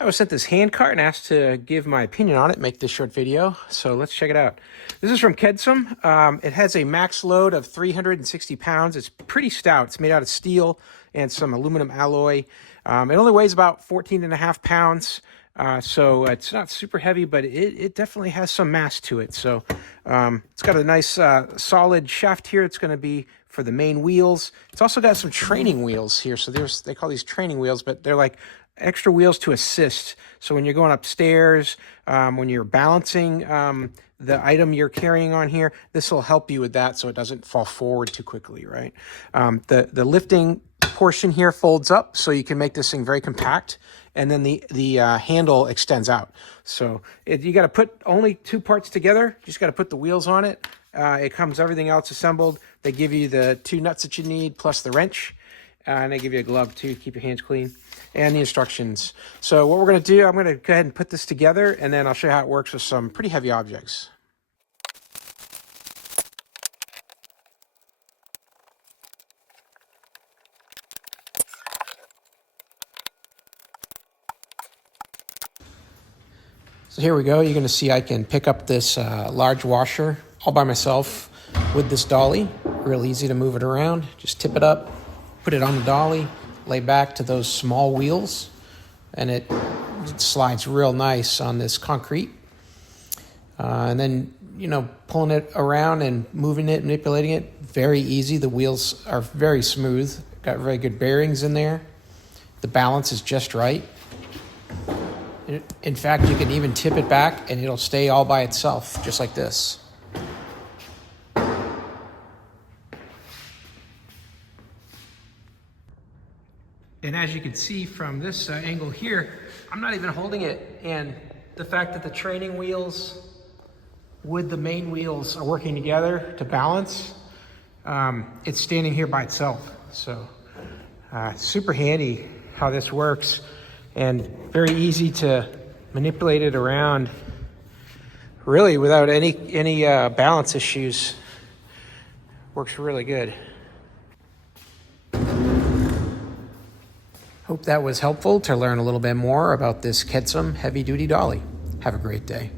I was sent this hand cart and asked to give my opinion on it, make this short video. So let's check it out. This is from KEDSUM. It has a max load of 360 pounds. It's pretty stout. It's made out of steel and some aluminum alloy. It only weighs about 14.5 pounds. So it's not super heavy, but it definitely has some mass to it. So it's got a nice solid shaft here. It's going to be for the main wheels. It's also got some training wheels here. So they call these training wheels, but they're like extra wheels to assist. So when you're going upstairs, when you're balancing the item you're carrying on here, this will help you with that so it doesn't fall forward too quickly, right? The lifting portion here folds up so you can make this thing very compact, and then the handle extends out. So you got to put only two parts together. You just got to put the wheels on it. It comes everything else assembled. They give you the two nuts that you need plus the wrench, and they give you a glove too to keep your hands clean, and the instructions. So what we're going to do, I'm going to go ahead and put this together, and then I'll show you how it works with some pretty heavy objects. So here we go. You're going to see I can pick up this large washer all by myself with this dolly. Real easy to move it around. Just tip it up, put it on the dolly, lay back to those small wheels, and it slides real nice on this concrete. And then, pulling it around and moving it, manipulating it, very easy. The wheels are very smooth, got very good bearings in there. The balance is just right. In fact, you can even tip it back and it'll stay all by itself, just like this. And as you can see from this angle here, I'm not even holding it. And the fact that the training wheels with the main wheels are working together to balance, it's standing here by itself. So super handy how this works, and very easy to manipulate it around really without any balance issues. Works really good. Hope that was helpful to learn a little bit more about this KEDSUM heavy duty dolly. Have a great day.